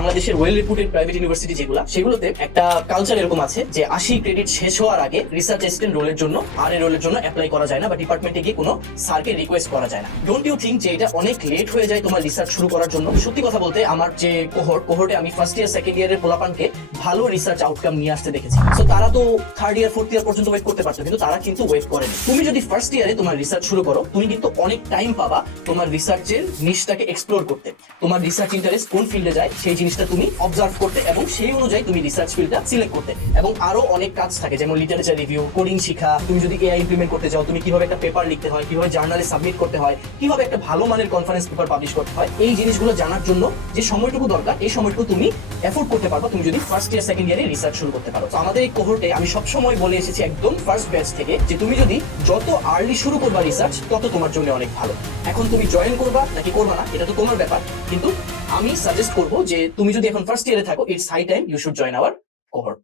বাংলাদেশের well reputed private university যেগুলো, সেগুলোতে একটা কালচার এরকম আছে যে 80 ক্রেডিট শেষ হওয়ার আগে রিসার্চ অ্যাসিস্ট্যান্ট রোলের জন্য আর এর রোলের জন্য অ্যাপ্লাই করা যায় না, বা ডিপার্টমেন্টে গিয়ে কোনো স্যারকে রিকোয়েস্ট করা যায় না। ডোন্ট ইউ থিঙ্ক যে এটা অনেক লেট হয়ে যায় তোমার রিসার্চ শুরু করার জন্য? সত্যি কথা বলতে আমার যে কোহর্টে আমি ফার্স্ট ইয়ার সেকেন্ড ইয়ারের পোলাপানকে ভালো রিসার্চ আউটকাম নিয়ে আসতে দেখেছি। সো তারা তো থার্ড ইয়ার ফোর্থ ইয়ার পর্যন্ত ওয়েট করতে পারতো, কিন্তু তারা কিন্তু ওয়েট করেনি। তুমি যদি ফার্স্ট ইয়ারে তোমার রিসার্চ শুরু করো, তুমি কিন্তু অনেক টাইম পাবা তোমার রিসার্চের নিশটাকে এক্সপ্লোর করতে। তোমার রিসার্চ ইন্টারেস্ট কোন ফিল্ডে যায় সেই জিনিসটা তুমি অবজার্ভ করতে, এবং সেই অনুযায়ী তুমি রিসার্চ ফিল্ডটা সিলেক্ট করতে। এবং আরো অনেক কাজ থাকে, যেমন লিটারেচার রিভিউ, কোডিং শিখা, তুমি যদি এআই ইমপ্লিমেন্ট করতে চাও, তুমি কিভাবে একটা পেপার লিখতে হয়, কিভাবে জার্নালে সাবমিট করতে হয়, কিভাবে একটা ভালো মানের কনফারেন্স পেপার পাবলিশ করতে হয়, এই জিনিসগুলো জানার জন্য যে সময়টুকু দরকার, এই সময়টুকু তুমি এফোর্ড করতে পারবা তুমি যদি ফার্স্ট ইয়ার সেকেন্ড ইয়ারে রিসার্চ শুরু করতে পারো। তো আমাদের এই কোহর্টে আমি সবসময় বলে এসেছি একদম ফার্স্ট ব্যাচ থেকে, যে তুমি যদি যত আর্লি শুরু করবা রিসার্চ, তত তোমার জন্য অনেক ভালো। এখন তুমি জয়েন করবা নাকি করবা না, এটা তো তোমার ব্যাপার, কিন্তু আমি সাজেস্ট করবো যে তুমি যদি এখন ফার্স্ট ইয়ারে থাকো, it's high time you should join our cohort.